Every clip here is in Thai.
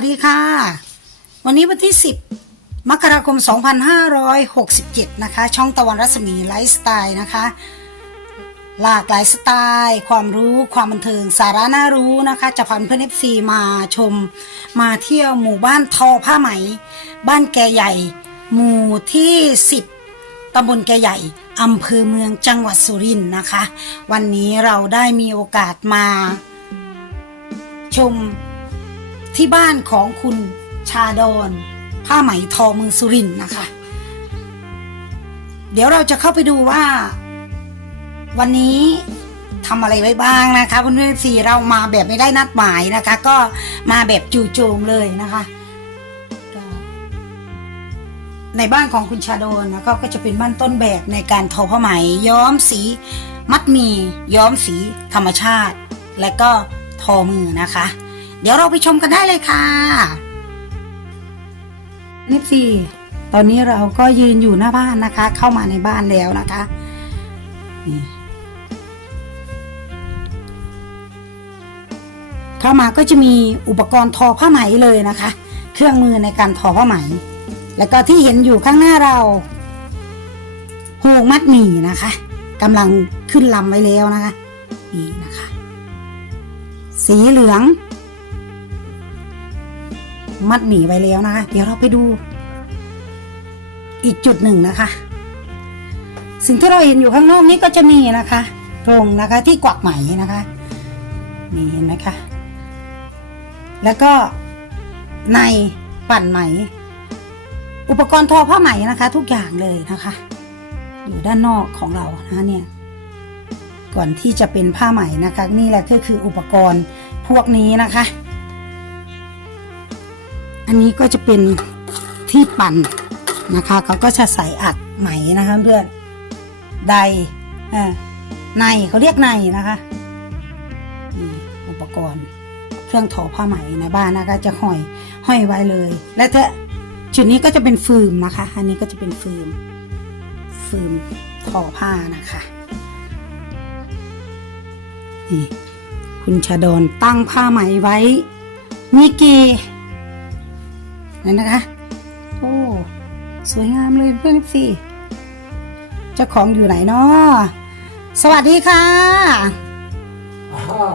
วัสดีค่ะ วันนี้วันที่ 10 มกราคม 2567 นะคะ ช่องตะวันรัศมีไลฟ์สไตล์นะคะ หลากหลายสไตล์ ความรู้ความบันเทิง สาระน่ารู้นะคะ จะพาเพื่อนเอฟซีมาชมมาเที่ยวหมู่บ้านทอผ้าไหม บ้านแกใหญ่ หมู่ที่ 10ตำบลแกใหญ่ อำเภอเมืองจังหวัดสุรินทร์นะคะ วันนี้เราได้มีโอกาสมา ชม ที่บ้านของคุณชาดอนผ้าไหมทอมือสุรินนะคะ เดี๋ยวเราจะเข้าไปดูว่า วันนี้ทำอะไรไว้บ้างนะคะเพื่อนๆสี่เรามาแบบไม่ได้นัดหมายนะคะ ก็มาแบบจู่โจมเลยนะคะ ในบ้านของคุณชาโดนนะก็จะเป็นบ้านต้นแบบในการทอผ้าไหม ย้อมสีมัดมีย้อมสีธรรมชาติ และก็ทอมือนะคะ เดี๋ยวเราไปชมกันได้เลยค่ะนี่สิตอนนี้เราก็ยืนอยู่หน้าบ้านนะคะ เข้ามาในบ้านแล้วนะคะนี่เข้ามาก็จะมีอุปกรณ์ทอผ้าไหมเลยนะคะ เครื่องมือในการทอผ้าไหม แล้วก็ที่เห็นอยู่ข้างหน้าเราหงมัดหมี่นะคะกำลังขึ้นลำไว้แล้วนะคะนี่นะคะ สีเหลือง มัดหมีไว้แล้วนะคะ เดี๋ยวเราไปดู อีกจุดหนึ่งนะคะ สิ่งที่เราเห็นอยู่ข้างนอกนี้ก็จะมีนะคะกรงนะคะที่กวักไหมนะคะนี่เห็นไหมคะแล้วก็ในปั่นไหม อุปกรณ์ทอผ้าไหมนะคะ ทุกอย่างเลยนะคะ อยู่ด้านนอกของเรานะเนี่ยก่อนที่จะเป็นผ้าไหมนะคะ นี่แหละก็คืออุปกรณ์พวกนี้นะคะ อันนี้ก็จะเป็นที่ปั่นนะคะ เขาก็จะใส่อัดไหมนะคะเพื่อนใดในเขาเรียกในนะคะอุปกรณ์เครื่องทอผ้าไหมในบ้านนะคะ จะห้อยห้อยไว้เลย และเธอจุดนี้ก็จะเป็นฟืมนะคะ อันนี้ก็จะเป็นฟืมฟืมทอผ้านะคะนี่คุณชาดอนตั้งผ้าไหมไว้มีกี่ นั่นนะคะ โอ้ สวยงามเลยเพื่อนสิเจ้าของอยู่ไหนเนาะสวัสดีค่ะอ่า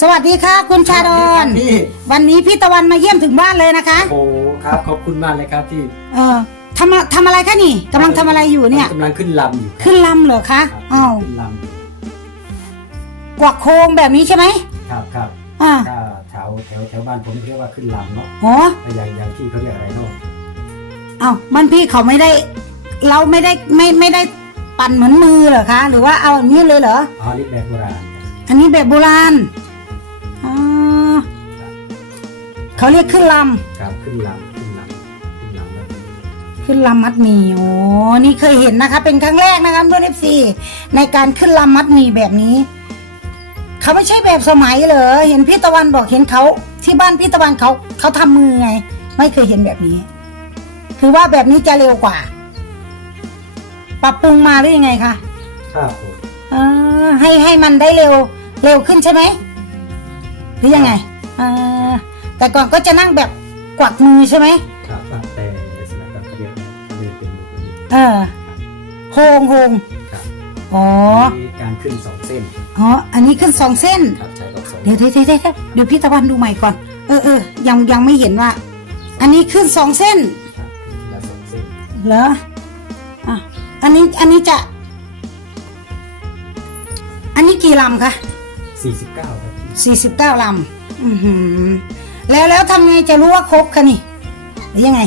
สวัสดีค่ะ คุณชาดอนพี่ วันนี้พี่ตะวันมาเยี่ยมถึงบ้านเลยนะคะ โอ้โหครับ ขอบคุณมากเลยครับที่เออทำอะทำอะไรคะนี่กำลังทำอะไรอยู่เนี่ย กำลังขึ้นลำอยู่ขึ้นลำเหรอคะครับอ้าวขึ้นลำอยู่กวักโค้งแบบนี้ใช่ไหมครับครับอ่าถ้า แถวแถวแถวบ้านผมเรียกว่าขึ้นลำเนาะโอ้แต่อย่างอย่างที่เขาเรียกอะไรเนาะเอ้าบ้านพี่เขาไม่ได้ เราไม่ได้ไม่ไม่ได้ปั่นเหมือนมือเหรอคะ หรือว่าเอาอย่างนี้เลยเหรออ๋อนี่แบบโบราณ อันนี้แบบโบราณอ๋อเขาเรียกขึ้นลครับขึ้นลำขึ้นลำขึ้นลำแล้วำขึ้นลำมัดหมี่โอ้นี่เคยเห็นนะคะ เป็นครั้งแรกนะคะเพื่อนเอฟซีในการขึ้นลำมัดหมี่แบบนี้ เขาไม่ใช่แบบสมัยเหรอเห็นพี่ตะวันบอกเห็นเขาที่บ้านพี่ตะวันเขาเขาทำมือไง ไม่เคยเห็นแบบนี้ คือว่าแบบนี้จะเร็วกว่า ปรับปรุงมาหรือยังไงคะครับผมอ่าให้ให้มันได้เร็วเร็วขึ้นใช่ไหมหรือยังไงอ่าแต่ก่อนก็จะนั่งแบบกวักมือใช่ไหมครับแต่สมัยก่อนเขาเรียกเขาเรียกเป็นแบบนี้เออโฮงโฮงครับอ๋อมีการขึ้นสองเส้น อ๋อ อันนี้ขึ้นสองเส้น ครับใช้กับสองเดี๋ยวเดี๋ยวเดี๋ยวเดี๋ยวเดี๋ยวพี่ตะวันดูใหม่ก่อน เออเออยังยังไม่เห็นว่า อันนี้ขึ้นสองเส้น ครับขึ้นทีละสองเส้นเหรออะอันนี้อันนี้จะ อันนี้กี่ลำคะสี่สิบเก้าครับสี่สิบเก้าลำอือหือ แล้วแล้วทำไงจะรู้ว่าครบคะนี่หรือยังไง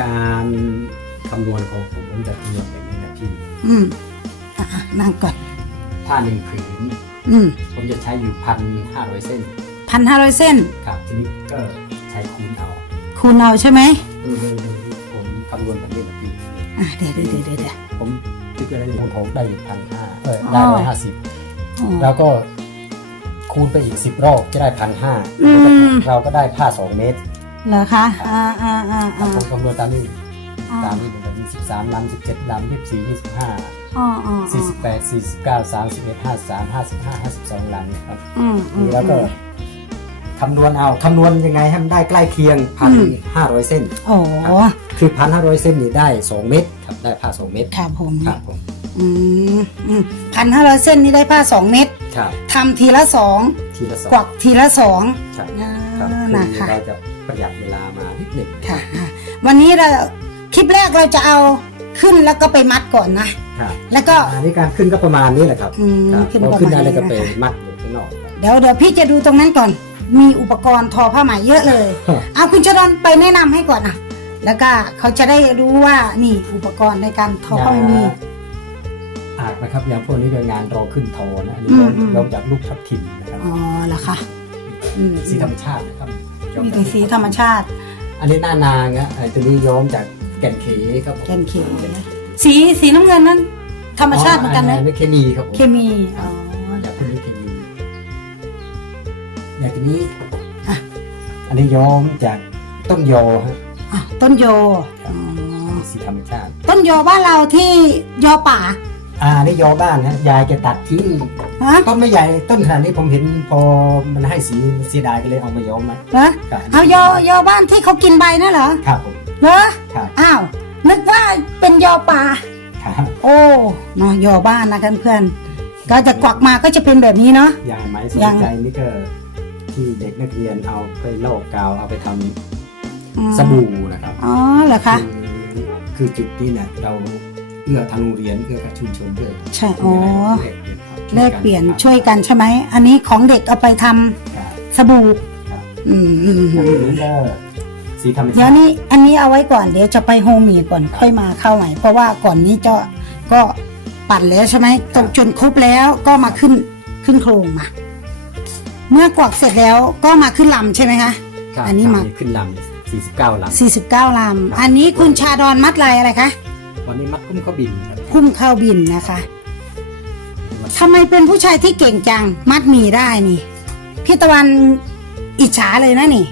การคำนวณของผมผมจะคำนวณแบบนี้นะพี่ อืม อะอะนั่งก่อนผ้าหนึ่งผืนอืมผมจะใช้อยู่พันห้าร้อยเส้นพันห้าร้อยเส้นครับทีนี้ก็ใช้คูณเอาคูณเอาใช่ไหมโดยโดยโดยที่ผมคำนวณแบบนี้แบบนี้อะเดี๋ยวเดี๋ยวเดี๋ยวเดี๋ยวเดี๋ยว ผมคิดว่าได้อยู่ของผมได้อยู่พันห้าเอออ๋อได้ร้อยห้าสิบอ๋อ แล้วก็คูณไปอีกสิบรอบจะได้พันห้าอืม เราก็ได้ผ้าสองเมตรเหรอคะอ่าอ่าอ่าอ่าผมคำนวณตามนี้อ่า ตามนี้ผมแบบนี้สิบสามลำสิบเจ็ดลำยี่สิบสี่ยี่สิบห้าอ๋ออ๋อสี่สิบแปดสี่สิบเก้าสามสิบเอ็ดห้าสามห้าสิบห้าห้าสิบสองลำครับอืมอืมแล้วก็คำนวณเอาคำนวณยังไงให้มันได้ใกล้เคียงพันอืมห้าร้อยเส้นโอ้คือพันห้าร้อยเส้นนี่ได้สองเม็ดครับได้ผ้าสองเม็ดครับผมครับผมอืมอืมพันห้าร้อยเส้นนี่ได้ผ้าสองเม็ดครับทำทีละสองทีละสองกวักทีละสองครับอ่าครับนะคือคะเราจะประหยัดเวลามานิดหนึ่งค่ะอะวันนี้เรา คลิปแรกเราจะเอาขึ้นแล้วก็ไปมัดก่อนนะ ครับแล้วก็ อันนี้การขึ้นก็ประมาณนี้แหละครับอืมครับขึ้นพอประขึ้นมาได้ณแล้วก็นี้ไปนะคะ มัดอยู่ข้างนอกครับ เดี๋ยวเดี๋ยวพี่จะดูตรงนั้นก่อน มีอุปกรณ์ทอผ้าไหมเยอะเลยเอาคุณชดอนไปแนะนำให้ก่อนอะ แล้วก็เขาจะได้รู้ว่านี่อุปกรณ์ในการทอผ้าไหมมี อาจนะครับอย่างพวกนี้ก็งานรอขึ้นโทนะอันนี้อืมอืม เราจากลูกทับทิมนะครับอ๋อเหรอคะอืมสีธรรมชาตินะครับมีแต่สีธรรมชาติ อันนี้หน้านางนะไอ้ตัวนี้ย้อมจาก แก่นเขครับผมแกนเขียวสีสีน้ำเงินนั้น ธรรมชาติเหมือนกันไหมไม่เคมีครับผมเคมี อ๋อ อย่างพวกนี้เคมีอย่างตัวนี้อะ อันนี้ย้อมจากต้นโยฮะอะต้นโยอ๋อสีธรรมชาติ ต้นโยบ้านเราที่ยอป่าอ่าอันนี่ยอบ้านฮะยายจะตัดทิ้งฮะต้นไม่ใหญ่ต้นขนาดนี้ผมเห็นพอมันให้สีเสียดายก็เลยเอามาย้อมมาเหรอครับเอายอยอบ้านที่เขากินใบนั่นเหรอ ครับผม เหรอครับอ้าว นึกว่าเป็นยอป่า ครับโอ้เนาะยอบ้านนะกันเพื่อนก็จะกวักมาก็จะเป็นแบบนี้เนาะ ยายไหมสยันงใจนี่ก็ที่เด็กนักเรียนเอาไปโลกกาวเอาไปทำอืมสบู่นะครับอ๋อเหรอคะคือคือจุดนี้เนี่ยเราเอื้อทางโรงเรียนเอื้อกับชุมชนด้วยใช่อ๋อแลกเปลี่ยนครับแลกเปลี่ยนช่วยกันใช่ไหม อันนี้ของเด็กเอาไปทำครับสบู่ครับอืมอืมออืย่างมนี้ก็ สีธรรมเดี๋ยชาวตินี้อันนี้เอาไว้ก่อนเดี๋ยวจะไปโฮมมีดก่อนค่อยมาเข้าใหม่เพราะว่าก่อนนี้จะก็ปั่นแล้วใช่ไหมตกจนครบแล้วก็มาขึ้นขึ้นโครงมา เมื่อกวักเสร็จแล้วก็มาขึ้นลำใช่ไหมคะ ครับอันนี้มาขึ้นลำ49ลำ49ลำอันนี้คุณชาดอนมัดลายอะไรคะวันนี้มัดกุ้มข้าวบินครับพุ่มเข้าบินนะคะทำไมเป็นผู้ชายที่เก่งจังมัดหมีได้นี่พี่ตะวันอิจฉาเลยนะนี่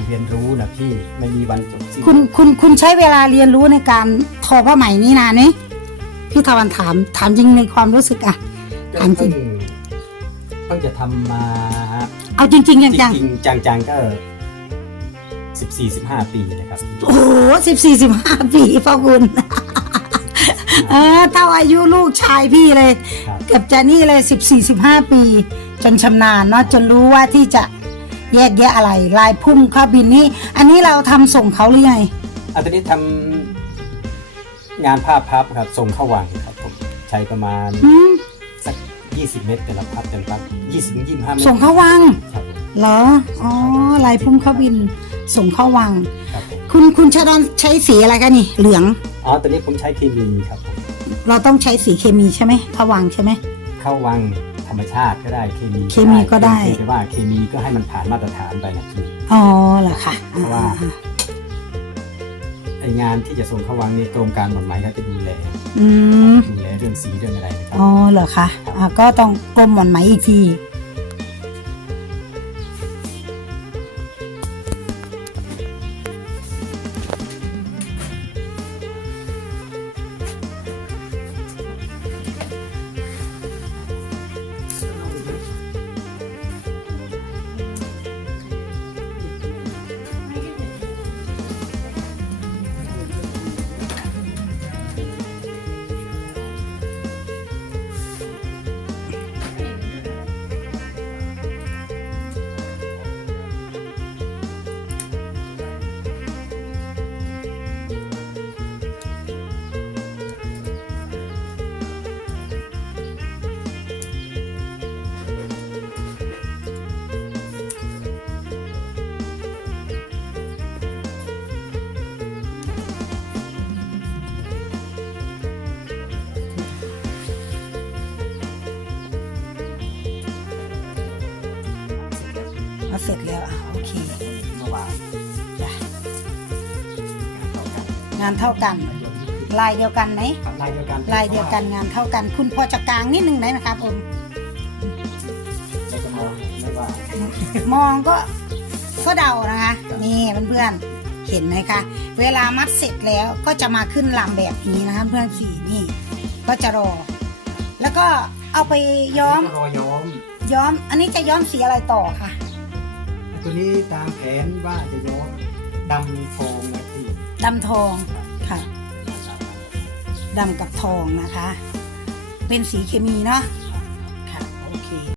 การเรียนรู้นะพี่ไม่มีวันจบสิ้นคุณคุณคุณใช้เวลาเรียนรู้ในการทอผ้าไหมนี่นานไหมพี่ตะวันถามถามจริงในความรู้สึกอะก็ถามจริเพิ่งงเพิ่งจะทำมาเอาจริงๆจจังริงๆจังๆก็14 15ปีนะครับๆโอ้โหสิบสี่สิบห้าปีพ่อคุณเออเท่าอายุลูกชายพี่เลยครับเกับจะนี่เลยสิบสี่สิบห้าปี จนชำนาญเนาะจนรู้ว่าที่จะ แยกแยะอะไร ลายพุ่มข้าวบินนี่อันนี้เราทำส่งเขาหรือไงอันนี้ทำงานภาพพับครับส่งเข้าวังครับผมใช้ประมาณอืมสัก20เมตรแต่ละพับแต่ละพับ20ถึง25เมตรส่งเข้าวังครับผมเหรออ๋อลายพุ่มข้าวบิน ส่งเข้าวังครับผมคุณคุณชาดอนใช้สีอะไรกันนี่ เหลืองอ๋อตอนนี้ผมใช้เคมีครับผมเราต้องใช้สีเคมีใช่ไหมเข้าวังใช่ไหมเข้าวัง ธรรมชาติก็ได้เคมีเคมีก็ได้ เพียงแต่ว่าเคมีก็ให้มันผ่านมาตรฐานไปนะพี่อ๋อเหรอคะเพราะว่าไองานที่จะส่งเข้าวังนี่กรมการหม่อนไหมเขาจะดูแลอืมดูแลเรื่องสีเรื่องอะไรนะครับอ๋อเหรอคะอะก็ต้องกลมหมอนไหมอีกที งานเท่ากัน ลายเดียวกันไหมครับลายเดียวกันลายเดียวกันงานเท่ากัน คุณพอจะกลางนิดนึงได้ไหมครับผมเราจะมองไม่ว่ามองก็ก็เดานะคะ นี่เพื่อนๆเห็นไหมคะ เวลามัดเสร็จแล้วก็จะมาขึ้นลำแบบนี้นะคะเพื่อนขี่นี่ก็จะรอ แล้วก็เอาไปย้อมรอย้อม ย้อม อันนี้จะย้อมสีอะไรต่อคะตัวนี้ตามแผนว่าจะย้อมดำทองนะพี่ ดำทองค่ะดำกับทองนะคะ เป็นสีเคมีเนาะ